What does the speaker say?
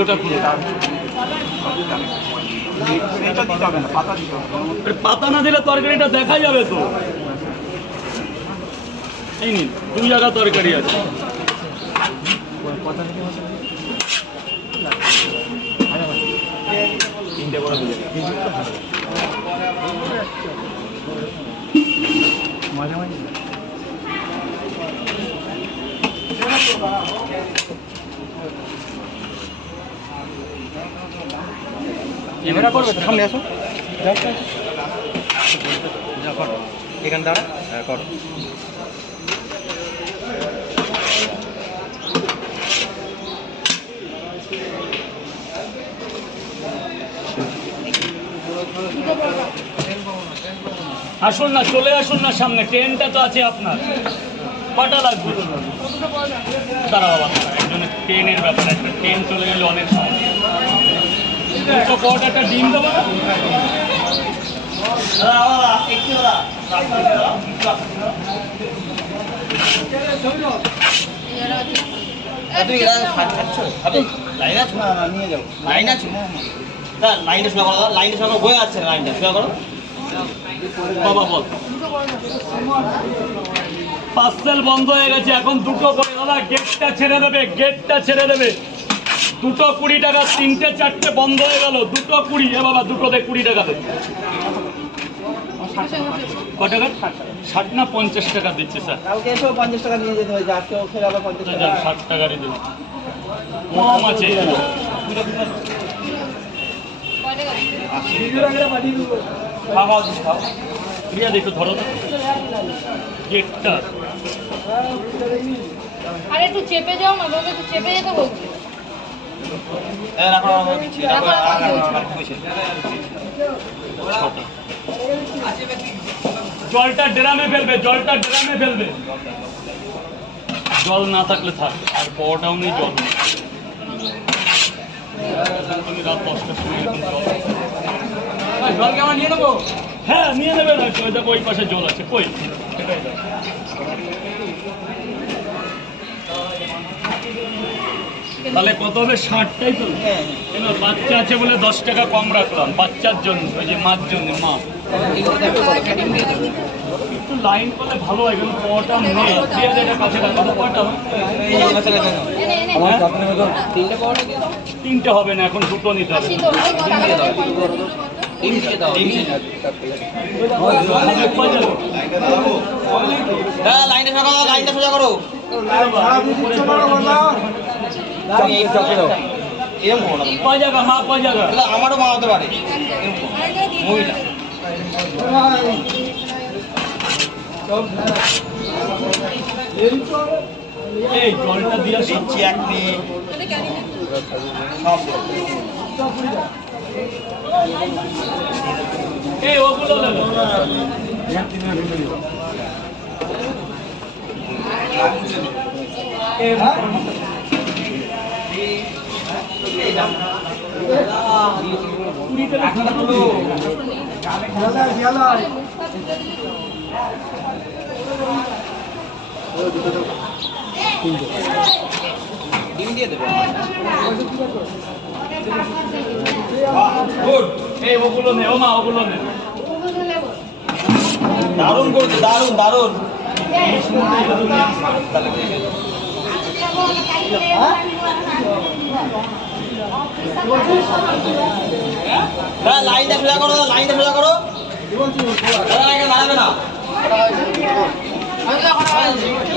ওটা খুলে পাতা না দিলে তরকারিটা দেখা যাবে তো। এই নিন 2 জায়গা তরকারি আছে। ক্যামেরা করবে তো, সামনে আসো। এখান দাঁড়া, হ্যাঁ করো। আসুন না, চলে আসুন না সামনে, ট্রেনটা তো আছে আপনার। কটা লাগবে? দাঁড়া বাবা, একজনের ট্রেনের ব্যাপার, একটা ট্রেন চলে গেলে অনেক সময়। দুটো পট একটা ডিম দেবো না? বাবা বল, পার্সেল বন্ধ হয়ে গেছে, এখন দুটো করে দাদা, গেটটা ছেড়ে দেবে, গেটটা ছেড়ে দেবে। 2 20 টাকা, 3টে 4টে বন্ধ হয়ে গেল। 2 20, এ বাবা দুটোতে 20 টাকা দেবে। ক টাকা? 60 না 50 টাকা দিচ্ছে স্যার। কালকে এসেও 50 টাকা নিয়ে যেতে হয়েছে, আজকে ফের আবার 50 টাকা। 60 টাকারই দেবে। কম আছে। প্রিয়া দেখো, ধরো না গেটটা। আরে একটু চেপে যাও না, লোকে একটু চেপে যেতে বলছি। জলটা ড্রামে ফেলবে, জলটা ড্রামে ফেলবে। জল না থাকলে থাক, আর বড়টাও নেই জল। তুমি রাত 10টার সময় এরকম জল কেমন নিয়ে নেবো? হ্যাঁ নিয়ে নেবে না, ওই পাশে জল আছে। কই সেটাই দাও। তাহলে কত হবে? 60টাই তো। কেন বাচ্চা আছে বলে 10 টাকা কম রাখলাম, বাচ্চার জন্য, ওই যে মার জন্য। মা একটু লাইন করলে ভালো হয়, কিন্তু কটা নেই। দিয়ে দে, এটা কাছে রাখো। কটা? 3টে হবে না, এখন 2টো নিতে হবে। লাইনটা সোজা করো, লাইনটা সোজা করো। কয় জায়গা মা, কয় জায়গা? আমারও মা হতে পারে মহিলা। এই জলটা দিয়ে দিচ্ছি 1 মিনিট। সব এই ওগুলো নেবো। ডিম দিয়ে দেবে। গুড। এই ওগুলো নে, ও মা ওগুলো নে। দারুণ করছে, দারুণ দারুণ। লাইনটা সোজা করো, লাইনটা সোজা করো। দাঁড়াবে না।